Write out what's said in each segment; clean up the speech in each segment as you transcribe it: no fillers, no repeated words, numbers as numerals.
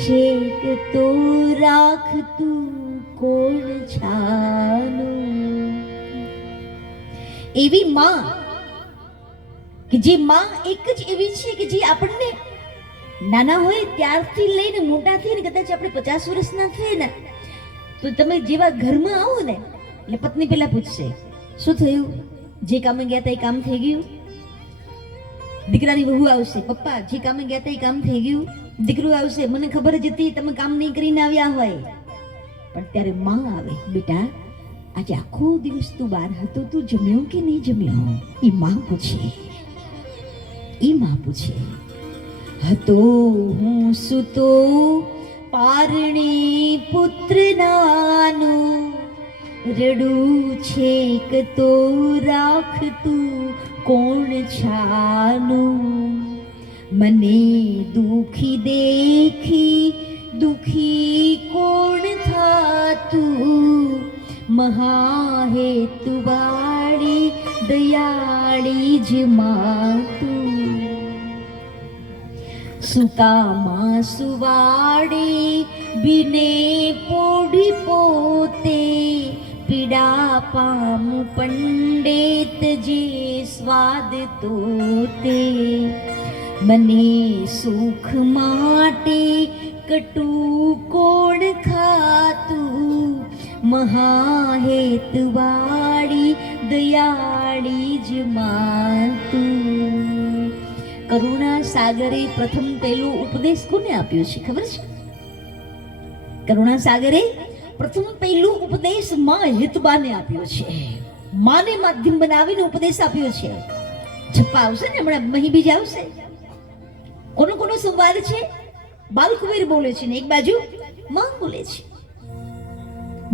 છેક તો રાખતું કોણ છાનું. એવી માં કે જે માં એક જ એવી છે કે જે આપણને નાના હોય ત્યારથી લઈને મોટા થઈને કદાચ આપણે 50 વર્ષના થઈએ ને તો તમે જેવા ઘરમાં આવો ને એટલે પત્ની પેલા પૂછશે શું થયું, જે કામે ગયા હતા એ કામ થઈ ગયું. દીકરાની વહુ આવશે, પપ્પા જે કામે ગયા હતા એ કામ થઈ ગયું. દીકરો આવશે, મને ખબર જ હતી તમે કામ નહીં કરીને આવ્યા હોય. પણ ત્યારે માં આવે, બેટા આજે આખો દિવસ તું બહાર હતો, તું જમ્યો કે નહીં જમ્યો? એ માં પૂછે, એ માં પૂછે. હતો હું સુતો પારણી પુત્ર નાનું, રડું છેક તો રાખતું કોણ છાનું. મને દુખી દેખી દુખી કોણ થાતું, મહાહેતુવાળી દયાળી જ માતું. સુકામાં સુવાડી બિને પોડી પોતે, પીડા પામ પંડિત જે સ્વાદ તોતે. મને સુખ માટે કટુ કોણ ખાતું, મહાહેતુવાળી દયાળી જ માતું. કરુણા સાગરે પ્રથમ પહેલો ઉપદેશ કોને આપ્યો છે ખબર છે? કરુણા સાગરે પ્રથમ પહેલું ઉપદેશ માં હિતબાને આપ્યો છે. માને માધ્યમ બનાવીને ઉપદેશ આપ્યો છે. છપ્પા આવશે ને હમણાં, મહી બીજ આવશે. કોનો કોનો સંવાદ છે? બાલકુબેર બોલે છે ને એક બાજુ માં બોલે છે.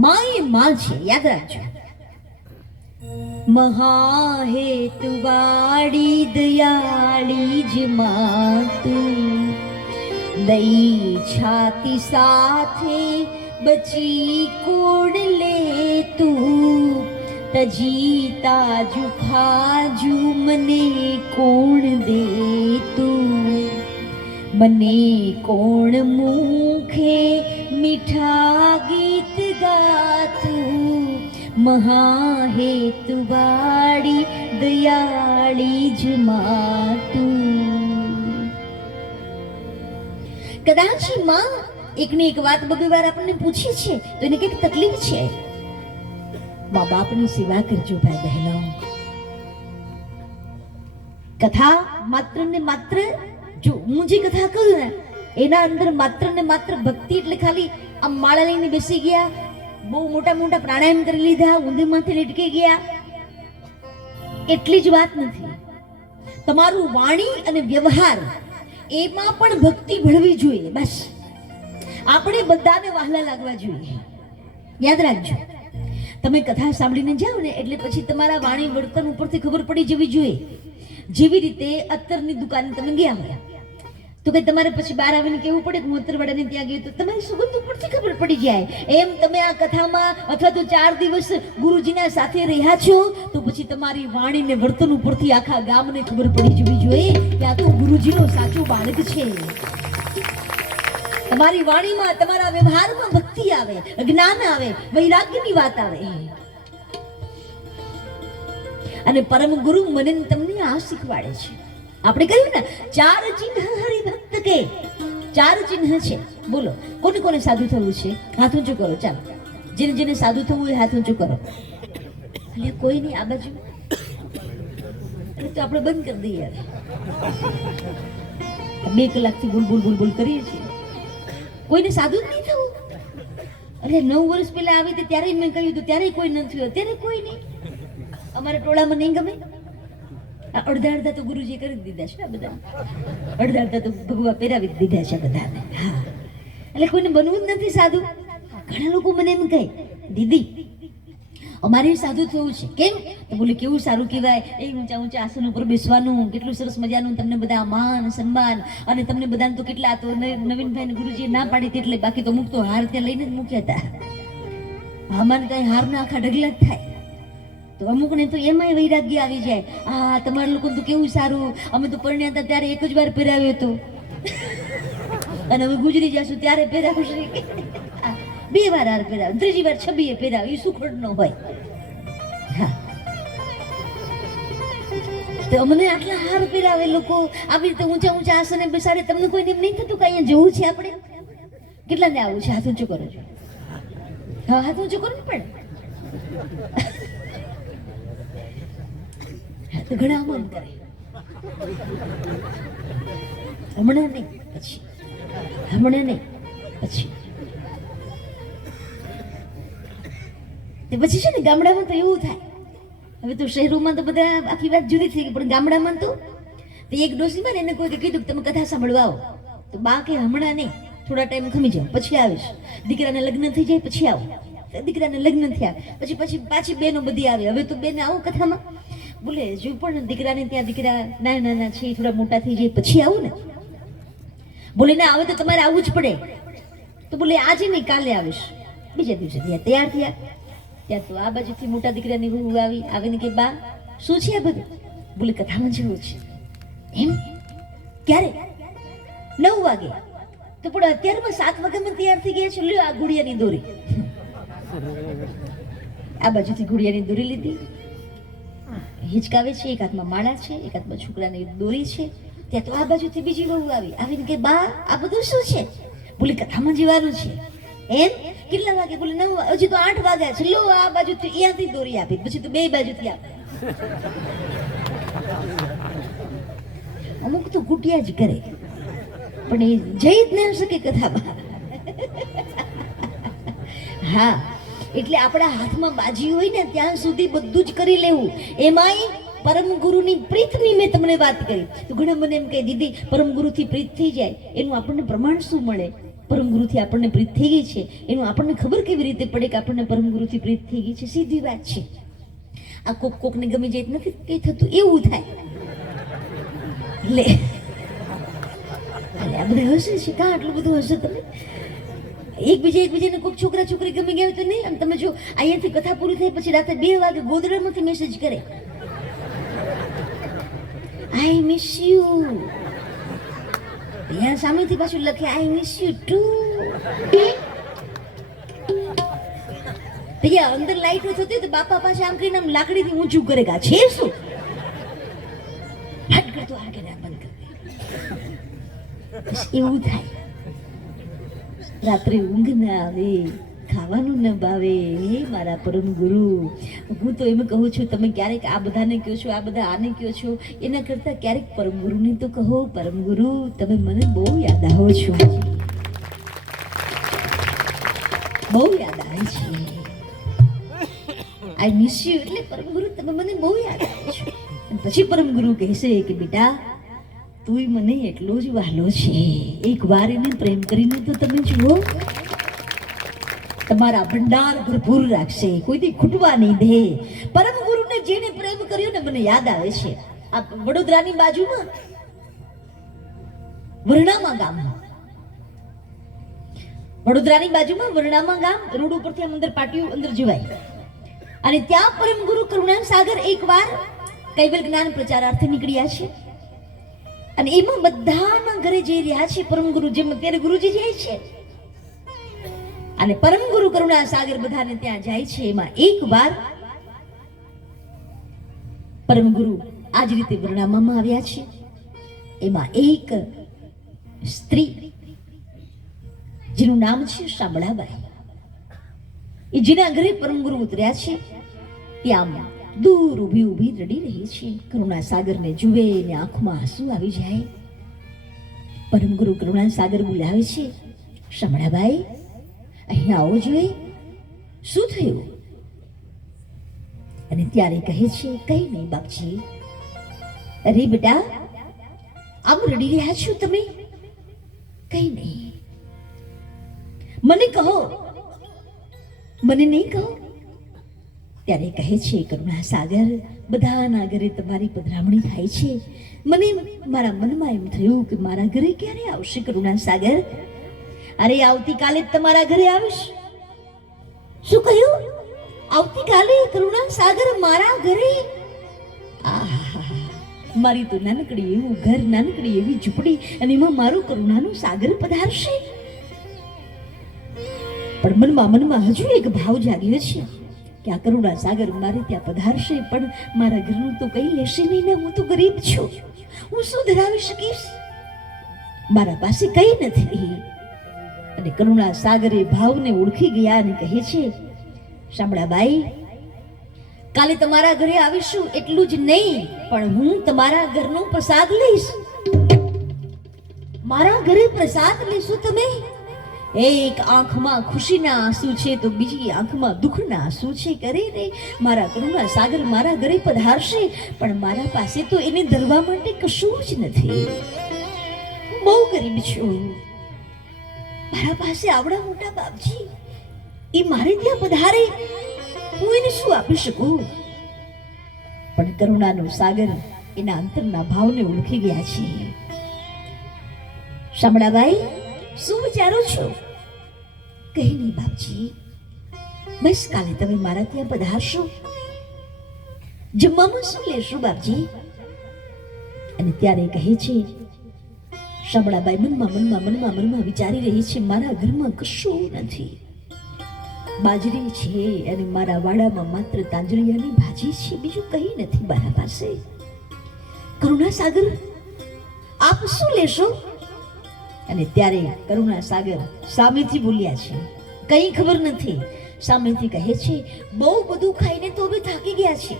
માં એ માં છે, યાદ રાખજો. મહાહેતુવાળી દયાળી જ માતું, દઈ છાતી સાથે બચી કોણ લેતું, તજી તાજુ ખાજુ મને કોણ દેતું. મને કોણ મુખે મીઠા ગીત ગાતું, મહાહેતુવાળી દયાળી જ માતું. કદાચ માં એકને એક વાત બબે વાર આપણને પૂછી છે તો એને કઈક તકલીફ છે. મા બાપની સેવા કરજો ભાઈ બહેનો. કથા માત્ર ને માત્ર, જો હું જે કથા કહું ને એના અંદર માત્ર ને માત્ર ભક્તિ એટલે ખાલી આમ માળા લઈને બેસી ગયા, બહુ મોટા મોટા પ્રાણાયામ કરી લીધા, ઊંધી માથે લટકી ગયા, એટલી જ વાત નથી. તમારું વાણી અને વ્યવહાર એમાં પણ ભક્તિ ભળવી જોઈએ. બસ આપણે બધાને વહાલા લાગવા જોઈએ. યાદ રાખજો, તમે કથા સાંભળીને જાઓ ને એટલે પછી તમારા વાણી વર્તન ઉપરથી ખબર પડી જવી જોઈએ. જેવી રીતે અત્તરની દુકાને તમે ગયા હોય તો કે તમારે પછી બહાર આવીને કેવું પડે કે હું અત્તરવાળાને ત્યાં ગયો, તો તમારી સુગંધ ઉપરથી ખબર પડી જાય. એમ તમે આ કથામાં અથવા તો 4 દિવસ ગુરુજીના સાથે રહ્યા છો તો પછી તમારી વાણી ને વર્તન ઉપરથી આખા ગામને ખબર પડી જવી જોઈએ કે આ તો ગુરુજીનો સાચો બાળક છે. તમારી વાણીમાં, તમારા વ્યવહારમાં ભક્તિ આવે, જ્ઞાન આવે, વૈરાગ્યની વાત આવે. અને પરમ ગુરુ મને તમને આ શીખવાડે છે. આપણે કહ્યું ને 4 ચિહ્ન હરિભક્ત કે, 4 ચિહ્ન છે. બોલો કોને કોને સાધુ થવું છે? હાથ ઊંચું કરો. ચાલો, જેને જેને સાધુ થવું હોય હાથ ઊંચું કરો. એટલે કોઈ નહીં આ બાજુ, તો આપણે બંધ કરી દઈએ. 2 કલાકથી બોલ બોલ બોલ બોલ કરીએ છીએ. કોઈને સાધુ જ નહીં થવું? અરે 9 વર્ષ પહેલા આવી હતી ત્યારે મેં કહ્યું હતું, ત્યારે કોઈ ન થયું, અત્યારે કોઈ નહીં. અમારા ટોળામાં નહીં ગમે. અડધા તો ગુરુજી કરી દીધા છે બધા, અડધા તો ભગવા પહેરાવી દીધા છે બધાને. હા, એટલે કોઈને બનવું જ નથી સાધુ. ઘણા લોકો મને એમ કહે, દીદી અમારે સાધુ થવું છે. કેમ? તો બોલે કેવું સારું કહેવાય, એ ઊંચા ઊંચા આસન ઉપર બેસવાનું, કેટલું સરસ મજાનું, તમને બધા માન સન્માન, અને તમને બધાને તો કેટલા, તો નવીનભાઈને ગુરુજીએ ના પાડી એટલે, બાકી તો અમુક તો હાર ત્યાં લઈને જ મૂક્યા હતા. અમારે કઈ હારના આખા ઢગલા જ થાય. તો અમુકને તો એમાંય વૈરાગ્ય આવી જાય. આ તમારા લોકો તો કેવું સારું, અમે તો પરણ્યા હતા ત્યારે એક જ વાર પહેરાવ્યો હતો. અને હવે ગુજરી જશું ત્યારે પહેરાવશે. 2 વાર હાર પહેરાવ, 3જી વાર છબીએ પહેરાવ, એ સુખડ ન હોય. હા, તો અમને આટલા હાર પહેરાવે લોકો, આવી રીતે ઊંચા ઊંચા આસને બેસાડે. તમને કોઈને એમ નહીં થતું કે અહીંયા જવું છે આપણે? કેટલાને આવું છે? હાથ ઊંચો કરો છો. હા, હાથ ઊંચો કરો ને. પણ તો ઘણા અમન કરે. હમણાં નહીં, પછી. હમણાં નહીં, પછી. તે પછી છે ને ગામડામાં તો એવું થાય. હવે તો શહેરોમાં તો બધા આખી વાત જુદી થઈ ગઈ, પણ ગામડામાં તો એક ડોશીમાં એને કોઈ કીધું કે તમે કથા સાંભળવા આવો, તો બા કે હમણાં નહીં, થોડા ટાઈમ ખમી જાઓ, પછી આવીશ. દીકરાને લગ્ન થઈ જાય પછી આવો. દીકરાને લગ્ન થયા પછી પાછી બેનો બધી આવે. હવે તો બેન આવો કથામાં, બોલે જો પણ દીકરાને ત્યાં દીકરા નાના નાના છે, થોડા મોટા થઈ જાય પછી આવું ને. બોલે ના, આવે તો તમારે આવવું જ પડે. તો બોલે આજે નહીં, કાલે આવીશ. બીજા દિવસે ત્યાં તૈયાર થયા. ત્યાં તો આ બાજુથી મોટા દીકરાની વહુ આવીને કે બા શું છે આ બધું? બોલે કથામાં જેવું છે. એમ? ક્યારે? 9 વાગે. તો પણ અત્યારમાં 7 વાગ્યામાં તૈયાર થઈ ગયા છે. લ્યો આ ગુડિયાની દોરી. આ બાજુથી ગુડિયાની દોરી લીધી, હિચકાવે છે, એક હાથમાં માળા છે, એક હાથમાં છોકરાની દોરી છે. ત્યાં તો આ બાજુથી બીજી વહુ આવીને કે બા આ બધું શું છે? બોલે કથામાં જીવાનું છે. એમ? કેટલા વાગે? બોલે 9. હજી તો 8 વાગ્યા છે. લો આ બાજુથી અહીંયાથી દોરી આપી, પછી તો 2 બાજુથી આપે. અમુક તો ગુટિયા જ કરે, પણ એ જઈ જ ન શકે કથામાં. હા, એટલે આપણા હાથમાં બાજી હોય ને ત્યાં સુધી બધું જ કરી લેવું. એમાંય પરમ ગુરુની પ્રીતની મેં તમને વાત કરી. તો ઘણા મને એમ કહે દીદી પરમ ગુરુથી પ્રીત થઈ જાય એનું આપણને પ્રમાણ શું મળે? પરમ ગુરુથી આપણને પ્રીત થઈ ગઈ છે એનું આપણને ખબર કેવી રીતે પડે કે આપણને પરમ ગુરુથી પ્રીત થઈ ગઈ છે? સીધી વાત છે. આ કોકને ગમી જાય નથી કઈ થતું, એવું થાય. લે આ બધા હશે છે કાં? આટલું બધું હશે તમે? એકબીજાને કોઈક છોકરા છોકરી ગમી ગયા હોય તો નહીં. આમ તમે જો અહીંયાથી કથા પૂરી થઈ પછી રાતે 2 વાગે ગોદડામાંથી મેસેજ કરે, આઈ મિસ યુ. અહીંયા સામેથી પાછું લખે આઈ મિસ યુ ટુ. ત્યાં અંદર લાઈટો થતી તો બાપા પાસે આમ કરીને આમ લાકડીથી ઊંચું કરે કે છે શું? હટ કરતો આ કે બંધ કર. એવું થાય. રાત્રે ઊંઘ ના આવે, ખાવાનું ન ભાવે. હે મારા પરમ ગુરુ, હું તો એમ કહું છું તમે ક્યારેક આ બધાને કહો છો, આ બધા આને કહો છો, એના કરતાં ક્યારેક પરમ ગુરુને તો કહો, પરમ ગુરુ તમે મને બહુ યાદ આવો છો, બહુ યાદ આવે છે. I miss you. એટલે પરમ ગુરુ તમે મને બહુ યાદ આવો છો. અને પછી પરમ ગુરુ કહેશે કે બેટા તું મને એટલો જ વહાલો છે, એક વાર એને પ્રેમ કરીને તો તમે જુઓ, તમારા ભંડાર ભરપૂર રાખશે, કોઈથી ખૂટવા નહીં દે. પરમ ગુરુને જેને પ્રેમ કર્યો ને મને યાદ આવે છે આ વડોદરાની બાજુમાં વરણામા ગામ, વડોદરાની બાજુમાં વરણામા ગામ, રોડ ઉપરથી આમ અંદર પાટિયું અંદર જવાય. અને ત્યાં પરમ ગુરુ કરુણા સાગર એકવાર કૈવલ જ્ઞાન પ્રચારાર્થે નીકળ્યા છે. અને એમાં બધાના ઘરે જઈ રહ્યા છે પરમ ગુરુ, જેમ અત્યારે ગુરુજી જાય છે. અને પરમ ગુરુ કરુણા સાગર બધાને ત્યાં જાય છે. એમાં એક વાર પરમ ગુરુ આજ રીતે વર્ણવવામાં આવ્યા છે. એમાં એક સ્ત્રી જેનું નામ છે શામળાબાઈ, એ જેના ઘરે પરમ ગુરુ ઉતર્યા છે ત્યાં દૂર ઊભી ઊભી રડી રહી છે. કરુણા સાગરને જુએ ને આંખમાં આંસુ આવી જાય. પરમ ગુરુ કરુણા સાગર બોલાવે છે, શામળાબાઈ અહીંયા આવો જોઈએ, શું થયું? અને ત્યારે કહે છે કઈ નહીં બાપજી. અરે બેટા આમ રડી રહ્યા છો તમે? કઈ નહીં, મને કહો, મને નહીં કહો. ત્યારે કહે છે કરુણા સાગર બધાના ઘરે તમારી પધરામણી થાય છે, મને મારા મનમાં એમ થયું કે મારા ઘરે ક્યારે આવશે કરુણા સાગર? અરે આવતીકાલે જ તમારા ઘરે આવીશ. શું કહ્યું? આવતીકાલે કરુણા સાગર મારા ઘરે? આહા, મારી તો નાનકડી એવું ઘર, નાનકડી એવી ઝૂંપડી, અને એમાં મારું કરુણાનું સાગર પધારશે. પણ મનમાં હજુ એક ભાવ જાગ્યો છે કે આ કરુણા સાગર મારે ત્યાં પધારશે, પણ મારા ઘરનું તો કઈ લેશે નહીં ને. હું તો ગરીબ છું, હું શું ધરાવી શકીશ? મારા પાસે કઈ નથી. અને કરુણા સાગરે ભાવને ઓળખી ગયા અને કહે છે, શામળાબાઈ, કાલે તમારા ઘરે આવીશું એટલું જ નહીં, પણ હું તમારા ઘરનો પ્રસાદ લઈશ. મારા ઘરે પ્રસાદ લેશો તમે? એક આંખમાં ખુશીના આંસુ છે તો બીજી આંખમાં દુઃખના આંસુ છે. કરે રે, મારા કરુણા સાગર મારા ઘરે પધારશે, પણ મારા પાસે તો એને ધરવા માટે કશું જ નથી. બહુ ગરીબ છું. મારા પાસે આવડા મોટા બાપજી એ મારે ત્યાં પધારે, હું એને શું આપી શકું? પણ કરુણાનો સાગર એના અંતરના ભાવને ઓળખી ગયા છે. શામળાબાઈ, શું વિચારો છો? કઈ નહીં બાપજી, બસ કાલે તમે મારા ત્યાં પધારશો. જમવામાં શું લેશો બાપજી? અને ત્યારે કહે છે, શામળાબાઈ મનમાં વિચારી રહી છે, મારા ઘરમાં કશું નથી. બાજરી છે અને મારા વાડામાં માત્ર તાંજળિયાની ભાજી છે, બીજું કઈ નથી મારા પાસે. કરુણા સાગર, આપ શું લેશો? અને ત્યારે કરુણા સાગર સામેથી બોલ્યા છે, કઈ ખબર નથી. સામેથી કહે છે, બહુ બધું ખાઈને તો હવે થાકી ગયા છે.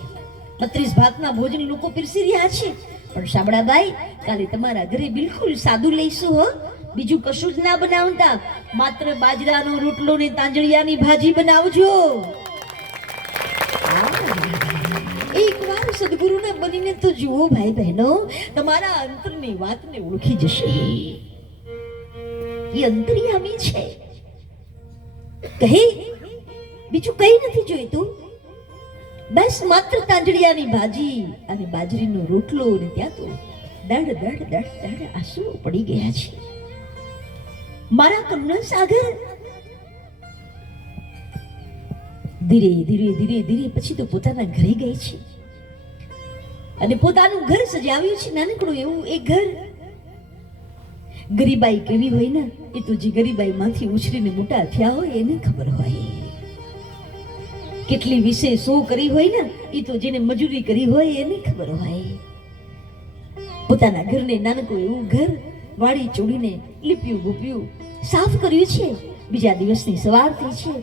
32 ભાતના ભોજન લોકો પીરસી રહ્યા છે, પણ શામળાબાઈ, કાલે તમારા ઘરે બિલકુલ સાદું લઈશું હો. બીજું કશું જ ના બનાવતા, માત્ર બાજરાનો રોટલો ને તાંજળિયાની ભાજી બનાવજો. એકવાર સદગુરુને બનીને તો જુઓ ભાઈ બહેનો, તમારા અંતરની વાતને ઓળખી જશે. એ અંતર્યામી છે. કહે, બીજું કઈ નથી જોઈતું, બસ માત્ર તાંજળિયાની ભાજી અને બાજરીનો રોટલો. ને ત્યાં તો દડ આંસુ પડી ગયા છે. મારા કરુણા સાગર ધીરે પછી તો પોતાના ઘરે ગઈ છે અને પોતાનું ઘર સજાવ્યું છે. નાનકડું એવું એક ઘર. ગરીબાઈ કેવી હોય ને, એ તો જે ગરીબાઈ માંથી ઉછરીને મોટા થયા હોય એને ખબર હોય. કેટલી વિશેષો કરી હોય ને, એ તો જેને મજૂરી કરી હોય એને ખબર હોય. પોતાના ઘરને નાનકું એવું ઘર વાળી ચોડીને લીપ્યું ગુપ્યું સાફ કર્યું છે. બીજા દિવસની સવાર થઈ છે.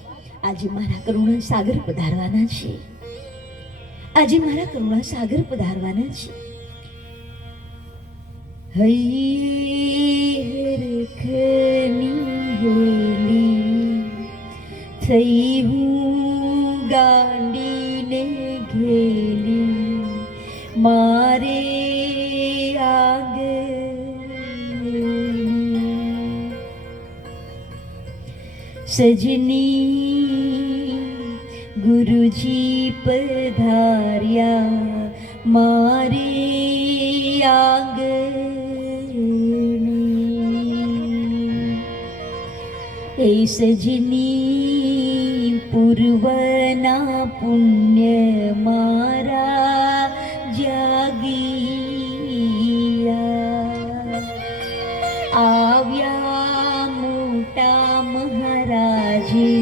આજે મારા કરુણા સાગર પધારવાના છે. આજે મારા કરુણા સાગર પધારવાના છે. હરખની હેલી થઈ હું ગાંડીને ઘેલી મારે સજની ગુરુજી પધાર્યા મારે આંગણે. એ સજની પૂર્વના પુણ્ય મારા જાગીયા. આવ્યા મોટા મહારાજે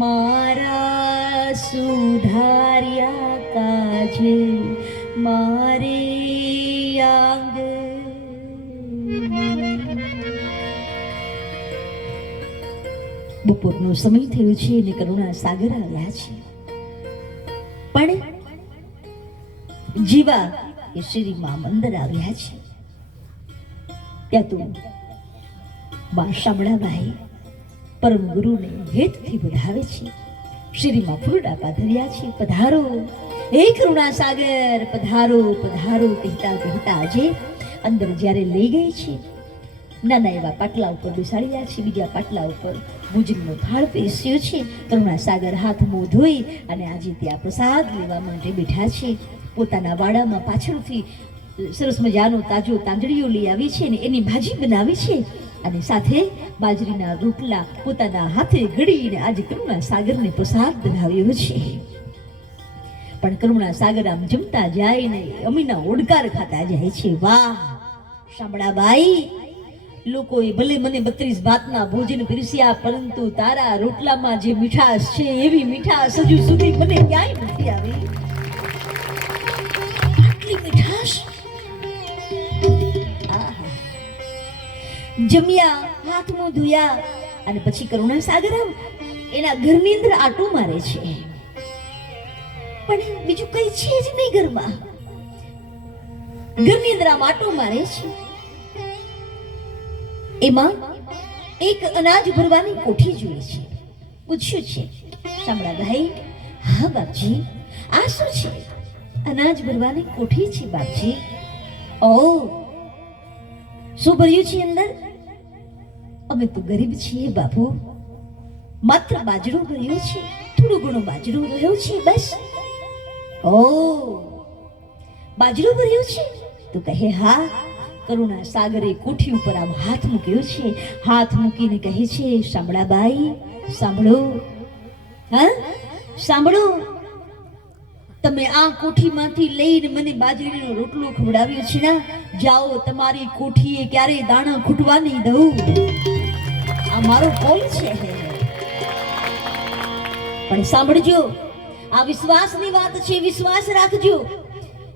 મારા સુધાર્યા કાજે મારે બપોરનો સમય થયો છે અને કરુણા સાગર આવ્યા છે. પણ જીવા એ શ્રીમાં મંદિર આવ્યા છે. ત્યાં તો બા શામળાબાઈ પરમ ગુરુને હેતથી બોલાવે છે. શ્રીમાં ફૂલડા પાથર્યા છે. પધારો હે કરુણા સાગર, પધારો પધારો કહેતા કહેતા આજે અંદર જ્યારે લઈ ગઈ છે, નાના એવા પાટલા ઉપર બેસાડ્યા છે. બીજા પાટલા ઉપર ભોજનનો થાળ પીરસ્યો છે. કરુણા સાગર હાથ મોં ધોઈ અને આજે ત્યાં પ્રસાદ લેવા માટે બેઠા છે. પોતાના વાડામાં પાછળથી સરસ મજાનો તાજો તાંજળીઓ લઈ આવી છે ને એની ભાજી બનાવી છે અને સાથે બાજરીના રોટલા પોતાના હાથે ઘડીને આજે કરુણા સાગરને પ્રસાદ બનાવ્યો છે. પણ કરુણા સાગર આમ જમતા જાય ને અમીના ઓડકાર ખાતા જાય છે. વાહ શામળાબાઈ, લોકોએ ભલે મને 32 ભાતના ભોજન પીરસ્યા, પરંતુ તારા રોટલામાં જે મીઠાશ છે એવી મીઠાશ હજુ સુધી મને ક્યાંય નથી આવી. આટલી મીઠાશ. જમ્યા, હાથ મોં ધોયા અને પછી કરુણા સાગર એના ઘરની અંદર આટો મારે છે, પણ બીજું કઈ છે જ નહીં ઘરમાં. ઘરની અંદર આટો મારે છે, એમાં એક અનાજ ભરવાની કોઠી જોઈ છે. પૂછ્યું છે, શામળાભાઈ, હા બાપજી, આ શું છે? અનાજ ભરવાની કોઠી છે બાપજી. ઓ, શું ભર્યું છે અંદર? અમે તો ગરીબ છીએ બાપુ, માત્ર બાજરો ભર્યો છે, થોડો ઘણો બાજરો રહ્યો છે બસ. ઓ, બાજરો ભર્યો છે? તો કહે હા. કરુણા સાગરે કોઠી ઉપર આમ હાથ મૂક્યો છે. હાથ મૂકીને કહે છે, શામળાબાઈ સાંભળો, હા સાંભળો, તમે આ કોઠીમાંથી લઈને મને બાજરીનો રોટલો ખવડાવ્યો છે ને, જાઓ, તમારી કોઠીએ ક્યારેય દાણા ખૂટવા નહીં દઉં. આ મારો કોલ છે. પણ સાંભળજો, આ વિશ્વાસની વાત છે, વિશ્વાસ રાખજો.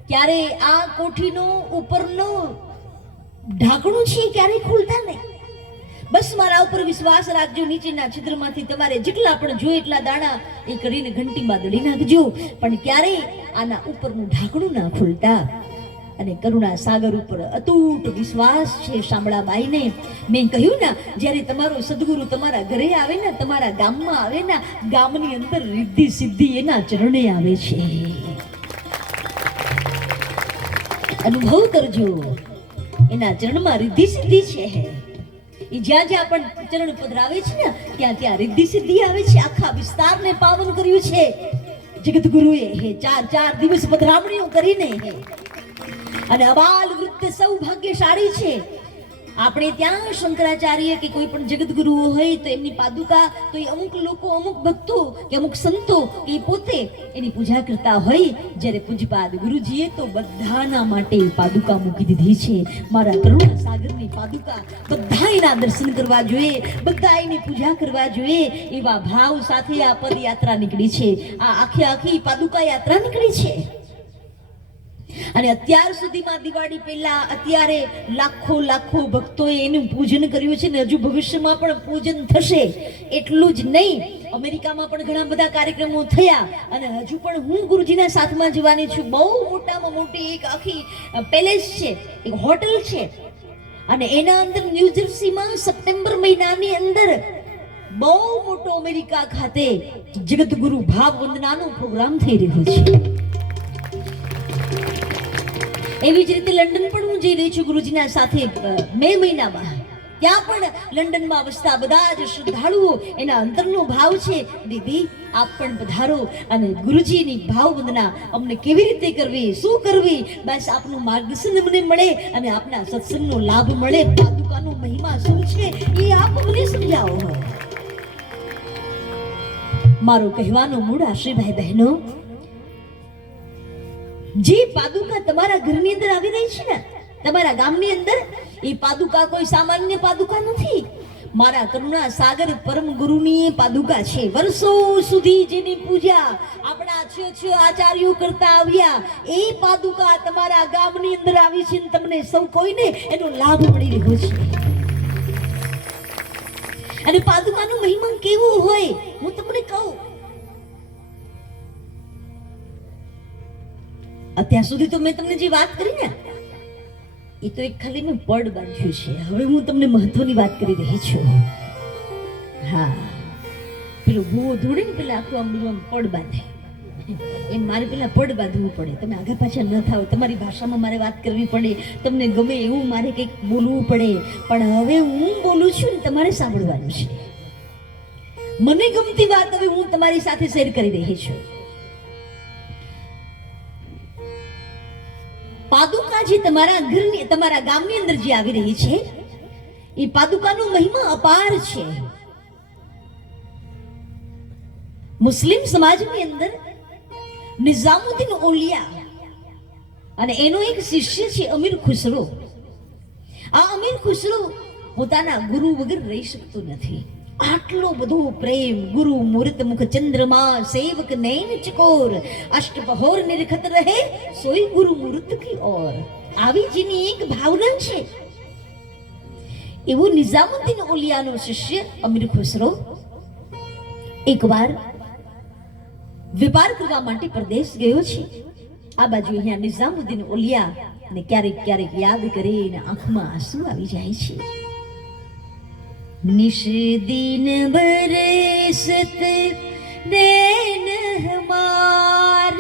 ક્યારે આ કોઠીનો ઉપરનો ઢાંકણું છે ક્યારેય ખુલતા નહીં. બસ મારા ઉપર વિશ્વાસ રાખજો. નીચેના છિદ્રમાંથી તમારે જેટલા પણ જોઈએ એટલા દાણા એ કરીને ઘંટીમાં દળી નાખજો, પણ ક્યારેય આના ઉપરનું ઢાંકણું ના ખુલતા. અને કરુણા સાગર ઉપર અતૂટ વિશ્વાસ છે શામળાબાઈને. મેં કહ્યું ને, જ્યારે તમારો સદગુરુ તમારા ઘરે આવે ને, તમારા ગામમાં આવે ને, ગામની અંદર રિદ્ધિ સિદ્ધિ એના ચરણે આવે છે. અનુભવ કરજો, એના ચરણમાં રિદ્ધિ સિદ્ધિ છે. એ જ્યાં જ્યાં પણ ચરણ પધરાવે છે ને, ત્યાં ત્યાં રિદ્ધિ સિદ્ધિ આવે છે. આખા વિસ્તારને પાવન કર્યું છે જગતગુરુએ. 4 દિવસ પધરામણીઓ કરીને, અને અબાલ વૃદ્ધ સૌ ભાગ્યશાળી છે. આપણે ત્યાં શંકરાચાર્ય કે કોઈ પણ જગતગુરુ હોય તો એમની પાદુકા તો એ અમુક લોકો, અમુક ભક્તો કે અમુક સંતો કે પોતે એની પૂજા કરતા હોય. જ્યારે પૂજપાદ ગુરુજીએ તો બધાના માટે પાદુકા મૂકી દીધી છે. મારા કરુણા સાગરની પાદુકા બધા એના દર્શન કરવા જોઈએ, બધા એની પૂજા કરવા જોઈએ, એવા ભાવ સાથે આ પદયાત્રા નીકળી છે. આ આખી પાદુકા યાત્રા નીકળી છે. અને અત્યાર સુધીમાં દિવાળી પહેલા અત્યારે લાખો ભક્તોએ એનું પૂજન કર્યું છે ને હજુ ભવિષ્યમાં પણ પૂજન થશે. એટલું જ નહીં, અમેરિકામાં પણ ઘણા બધા કાર્યક્રમો થયા અને હજુ પણ હું ગુરુજીના સાથમાં જવાની છું. બહુ મોટામાં મોટી એક આખી પેલેસ છે, એક હોટલ છે, અને એના અંદર ન્યૂ જર્સીમાં સપ્ટેમ્બર મહિનાની અંદર બહુ મોટો અમેરિકા ખાતે જગતગુરુ ભાવ વંદનાનો પ્રોગ્રામ થઈ રહ્યો છે. એવી જ રીતે લંડન પણ હું જઈ રહી છું ગુરુજીના સાથે મે મહિનામાં. ત્યાં પણ લંડનમાં વસતા બધા જ શ્રદ્ધાળુઓ એના અંતરનો ભાવ છે, દીદી આપ પણ પધારો અને ગુરુજીની ભાવ વંદના અમને કેવી રીતે કરવી, શું કરવી, બસ આપનું માર્ગદર્શન અમને મળે અને આપના સત્સંગનો લાભ મળે. પાદુકાનો મહિમા શું છે એ આપ મને સમજાવો. મારો કહેવાનો મૂળ આશ્રીભાઈ બહેનો, જે પાદુકા તમારા ઘરની અંદર આવી રહી છે ને, તમારા ગામની અંદર, એ પાદુકા કોઈ સામાન્ય પાદુકા નથી. મારા કરુણા સાગર પરમ ગુરુની પાદુકા છે. વર્ષો સુધી જેની પૂજા આપણા છ આચાર્યો કરતા આવ્યા, એ પાદુકા તમારા ગામની અંદર આવી છે ને તમને સૌ કોઈને એનો લાભ મળી રહ્યો છે. અને પાદુકાનો મહિમા કેવો હોય હું તમને કહું. અત્યાર સુધી તો મેં તમને જે વાત કરી ને, એ તો એક ખાલી મેં પડ બાંધ્યું છે. હવે હું તમને મહત્વની વાત કરી રહી છું. હા, પેલું ભૂવો ધોડે ને પેલા આખું આમ પડ બાંધે, એમ મારે પેલા પડ બાંધવું પડે. તમે આગળ પાછા ન થાવ, તમારી ભાષામાં મારે વાત કરવી પડે, તમને ગમે એવું મારે કંઈક બોલવું પડે. પણ હવે હું બોલું છું ને તમારે સાંભળવાનું છે. મને ગમતી વાત હવે હું તમારી સાથે શેર કરી રહી છું. પાદુકા જે તમારા ઘરની, તમારા ગામની અંદર જે આવી રહી છે, એ પાદુકાનો મહિમા અપાર છે. મુસ્લિમ સમાજની અંદર નિઝામુદ્દીન ઓલિયા અને એનો એક શિષ્ય છે અમીર ખુસરો. આ અમીર ખુસરો પોતાના ગુરુ વગર રહી શકતો નથી. આટલો બધો પ્રેમ, ગુરુ મૂર્ત મુખ ચંદ્રમા સેવક નૈન ચકોર, અષ્ટપહોર નિરખત રહે સોઈ ગુરુ મૂર્ત કી ઓર. આવી જેની એક ભાવના છે એવું નિઝામુદ્દીન ઓલિયાનો શિષ્ય અમીર ખુસરો એકવાર વેપાર કરવા માટે પરદેશ ગયો છે. આ બાજુ અહીંયા નિઝામુદ્દીન ઓલિયા ને ક્યારેક ક્યારેક યાદ કરીને આંખમાં આંસુ આવી જાય છે. નિશ દિન બરસત નૈન હમારે